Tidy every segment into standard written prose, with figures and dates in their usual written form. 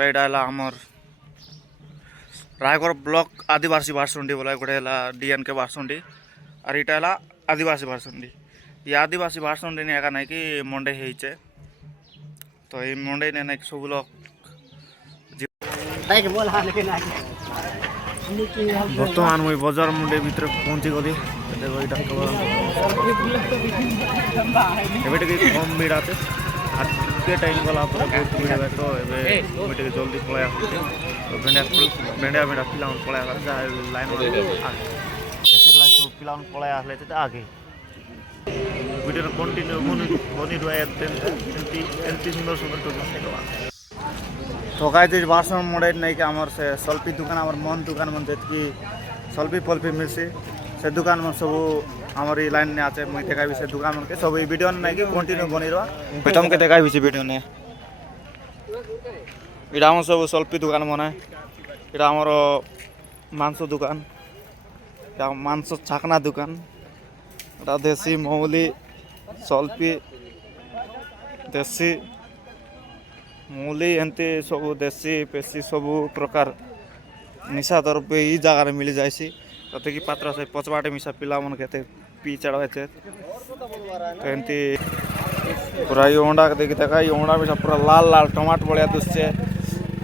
पूरा यहाँ है आमर रायगढ़ ब्लॉक आदिवासी बारसुंडी बोला गोटे है डीएन के बारसुंडी और यहाँ है आदिवासी बारसुंडी ये आदिवासी बारसुंडी नहीं एका नहीं कि मंडे होचे तो ये मंडे ने नहीं सब लोग बर्तमान मुझे बजार मुंडे भीतर पहुंची गली कम भीड़ आते टाइम गला बहुत भीड़ है तो ये जल्दी पलैया भेंडिया भेंडिया पिला पलैया जहाँ लाइन सब पिला पलैया आगे वीडियो कंटिन्यू बनी रही सुंदर सुंदर तो गाइस बारसन मोड़े नहीं कि आमर से सल्फी दुकान आमर मन दुकान मन जी सल्फी पल्फी मिलसी से दुकान में सब आमर लाइन ने आचे मुझे देखा से दुकान मन के सब वीडियो नहीं कि कंटिन्यू बनी रहा तुमके देखा वीडियो ने इटा आम सब सल्फी दुकान मन है इटा आमर मांस दुकान मांस छाकना दुकान इटा देसी मौली सल्फी देसी मूली एमती सब देसी पेशी सब प्रकार निशा द्रव्य ये जगार मिल जाए तो पात्र से पचवाटे मिसा पिला मन के पी चढ़ाए तो एमती पूरा ये अंडा देखी देखा ये अंडा मिसा पूरा लाल लाल टमाट बढ़िया दुसचे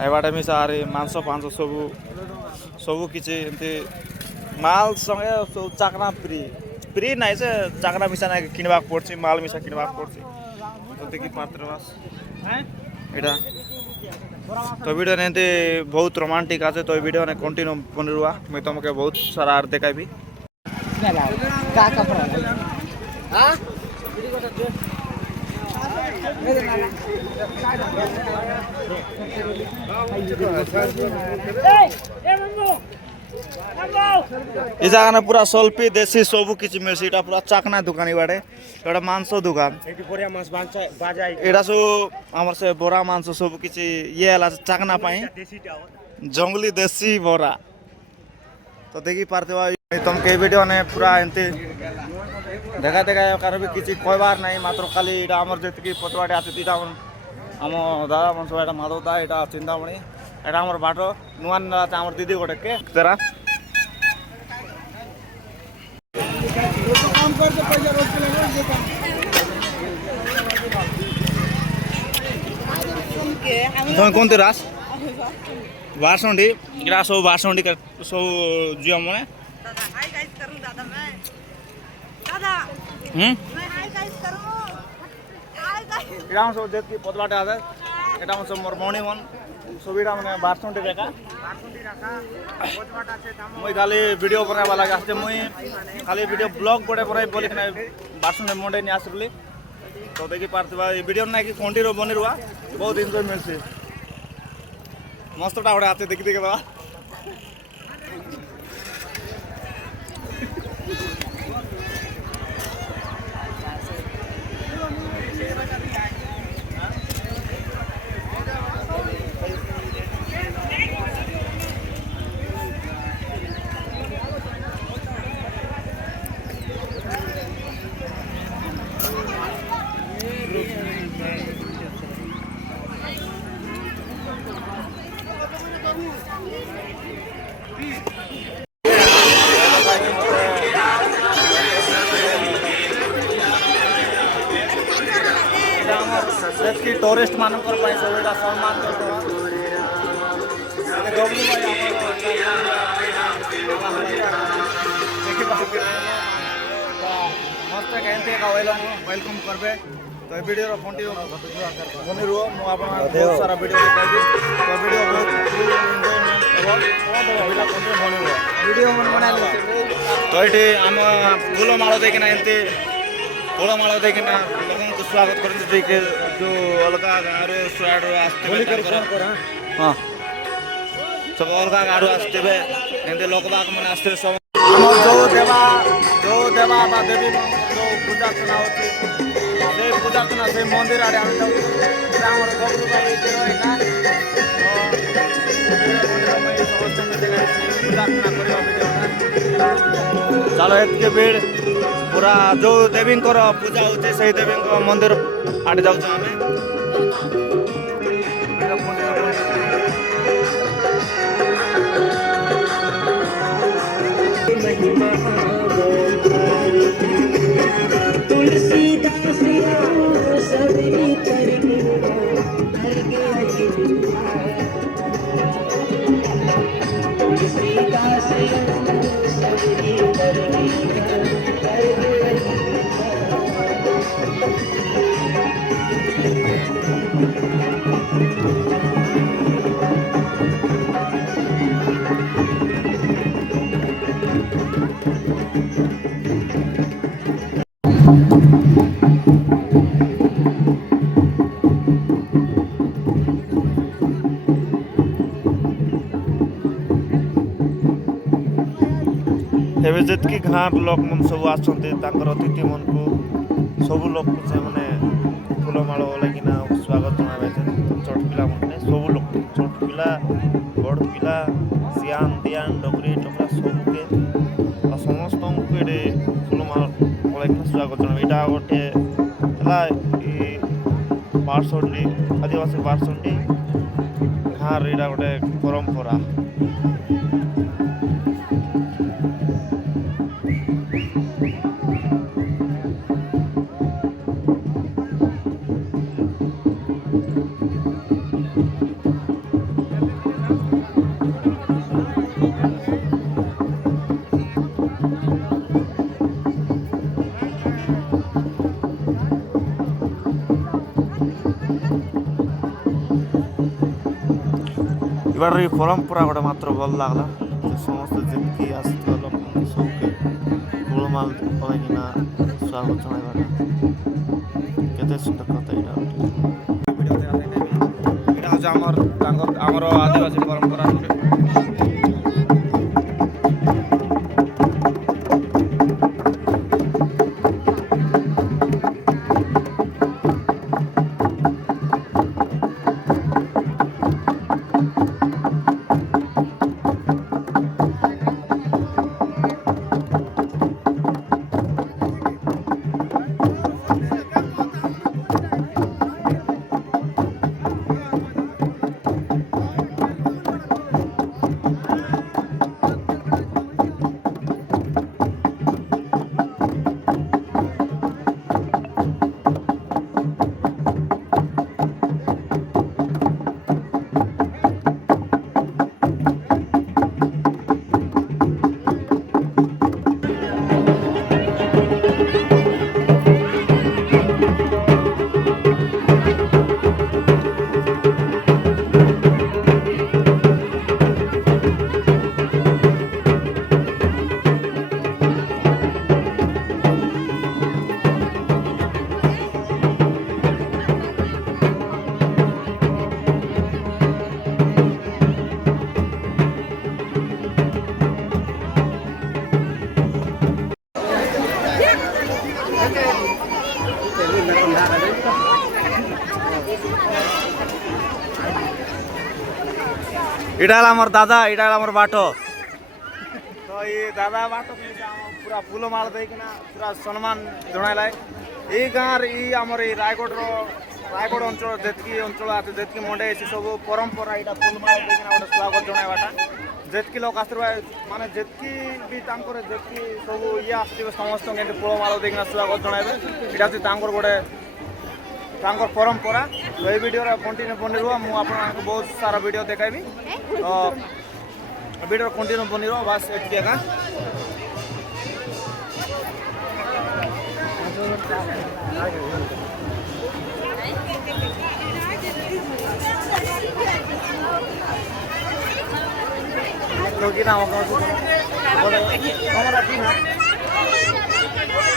एबाटे मिसा आरे मांस फांस सब सब किसी एमती माल संगे सब चाकना फ्री फ्री ना से चाकना मिसा ना किनवा पड़ी माल मिसा किनवा पड़ी तो देखी पात्र बास इटा तो वीडियो ने बहुत रोमांटिक आसे तो वीडियो ने कंटिन्यू बन रुआ मैं तुमके बहुत सारा आर देखा भी इस जगह पूरा सल्फी देसी सब किसी मिलसी पूरा चाकना दुकान बाटे एटा मांस दुकान एटा सब आमर से बोरा मांस सब किसी ये है चाकना पाई जंगली देसी बोरा तो देखी पार्थे तुमके वीडियो ने पूरा एमती देखा देखा कार भी किसी कहबार नहीं मात्र खाली आमर जी पतवाटे आते आम दादा मन सब माधव दा यहाँ चिंतामणि यहाँ आम बाट नुआ आम दीदी गोटे के तेरा तुम कौन रास बारसुंडी इरा सब बारसुंडी सब जुआ मने इरा सब देख पतलाटे आते यहाँ सब मोर मणि मन सुविधा मैंने बारसुंडी रेखा मुई खाली वीडियो बनावा लगे आसते मुई खाली वीडियो ब्लॉग बड़े बड़े बोली बारसुंडी मंडे नहीं आसली तो देखी पार्थिबा वीडियो ना कि कंटिन्यू बनी रुआ बहुत एंजॉय मिलसी मस्तटा गोटे आते देखी देखी बाबा टूरिस्ट मानक सब सम्मान मस्त वेलकम करबे तो वीडियो कंटिन्यू बनी रुह बहुत सारा वीडियो देखाबी तो वीडियो वीडियो बना तो ये आम फूलमाल देखना एमती फूलमाल देखना लोगों को स्वागत करते जो अलग गाँव सुआड़ आसते हाँ सब अलग गाँव आसते एमती लोक बाग मैंने आसते सब जो देवा देवी जो पूजा अर्चना होती पूजा अर्चना से मंदिर आड़े चलो एतके भीड़ पूरा जो देवी पूजा होती से देवी मंदिर आड़े जाऊँ आम ଏବେ ଯେତିକି ଗାଁର ଲୋକମାନେ ସବୁ ଆସନ୍ତି ତାଙ୍କର ଅତିଥିମାନଙ୍କୁ ସବୁ ଲୋକକୁ ସେମାନେ ଫୁଲମାଳ ଲାଗିନା ସ୍ୱାଗତ ଜଣାଇବେ। ଛୋଟ ପିଲାମାନେ ସବୁ ଲୋକ ଛୋଟ ପିଲା ବଡ଼ ପିଲା ସିଆନ୍ ଦିଆନ୍ ଡକରି ଟକରା ସବୁକେ ଆଉ ସମସ୍ତଙ୍କୁ ଏଠି ଫୁଲମାଳ ଲାଗିନା ସ୍ୱାଗତ ଜଣାଇବେ। ଏଇଟା ଗୋଟେ ହେଲା ଇ ବାରଶୋଟି ଆଦିବାସୀ ବାରଶୋଟି ଗାଁର ଏଇଟା ଗୋଟେ ପରମ୍ପରା। ଏବାର ଏଇ ପରମ୍ପରା ଗୋଟେ ମାତ୍ର ଭଲ ଲାଗଲା। ସମସ୍ତେ ଯେତିକି ଆସିଥିବା ଲୋକଙ୍କୁ ସବୁକେ ଫୁଲମାଳ କହିକିନା ସ୍ୱାଗତ ଜଣାଇବାଟା କେତେ ସୁନ୍ଦର କଥା। ଏଇଟା ଏଇଟା ହେଉଛି ଆମର ଆଦିବାସୀ ପରମ୍ପରା। ଏଇଟା ହେଲା ଆମର ଦାଦା, ଏଇଟା ହେଲା ଆମର ବାଟ। ତ ଏଇ ଦାଦା ବାଟ ପୁରା ଫୁଲମାଳ ଦେଇକିନା ପୁରା ସମ୍ମାନ ଜଣାଇଲା। ଏଇ ଗାଁରେ ଆମର ଏଇ ରାୟଗଡ଼ ଅଞ୍ଚଳ ଯେତିକି ଅଞ୍ଚଳ ଅଛି ଯେତିକି ମଣ୍ଡେଇ ଅଛି ସବୁ ପରମ୍ପରା ଏଇଟା ଫୁଲମାଳ ଦେଇକିନା ଗୋଟେ ସ୍ୱାଗତ ଜଣାଇବାଟା। ଯେତିକି ଲୋକ ଆସିଥିବେ ମାନେ ଯେତିକି ବି ତାଙ୍କର ଯେତିକି ସବୁ ଆସିଥିବେ ସମସ୍ତଙ୍କୁ ଏମିତି ଫୁଲମାଳ ଦେଇକିନା ସ୍ୱାଗତ ଜଣାଇବେ। ଏଇଟା ହେଉଛି ତାଙ୍କର ଗୋଟେ ତାଙ୍କର ପରମ୍ପରା। ତ ଏଇ ଭିଡ଼ିଓରେ କଣ୍ଟିନ୍ୟୁ ବନି ରୁହ, ମୁଁ ଆପଣଙ୍କୁ ବହୁତ ସାରା ଭିଡ଼ିଓ ଦେଖାଇବି। ତ ଭିଡ଼ିଓ କଣ୍ଟିନ୍ୟୁ ବନି ରୁହ, ବାସ୍ ଏତିକି ଏକା।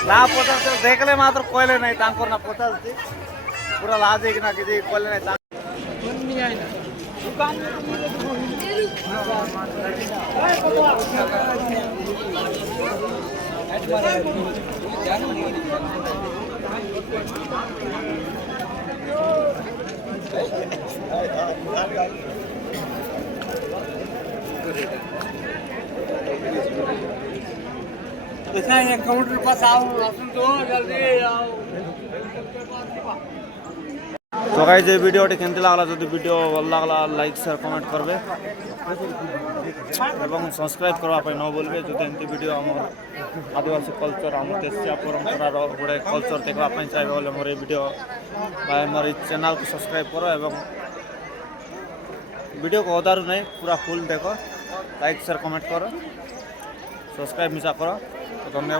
ନା ପଚାଶ ଦେଖିଲେ ମାତ୍ର କହିଲେ ନାହିଁ ତାଙ୍କର ନା ପଚାଶ ପୁରା ଲାଜ ହେଇକିନା କିଛି କହିଲେ ନାହିଁ। काउंटर पास आओ तो जल्दी आओ। तो गाइस ये वीडियोटी केमती लागला, जदि वीडियो भल लागला लाइक शेयर कमेंट करबे एवं सब्सक्राइब करबा पई न बोलबे। जदि एमती वीडियो हमर आदिवासी कल्चर हम देशिया परंपरा रो गोटे कल्चर देखबा पई चाहबे बोले मोर ए वीडियो मोर चैनल को सब्सक्राइब करो एवं वीडियो को अधारू नहीं पूरा फुल देखो, लाइक शेयर कमेंट करो, सब्सक्राइब मिसा करो। तो धन्यवाद।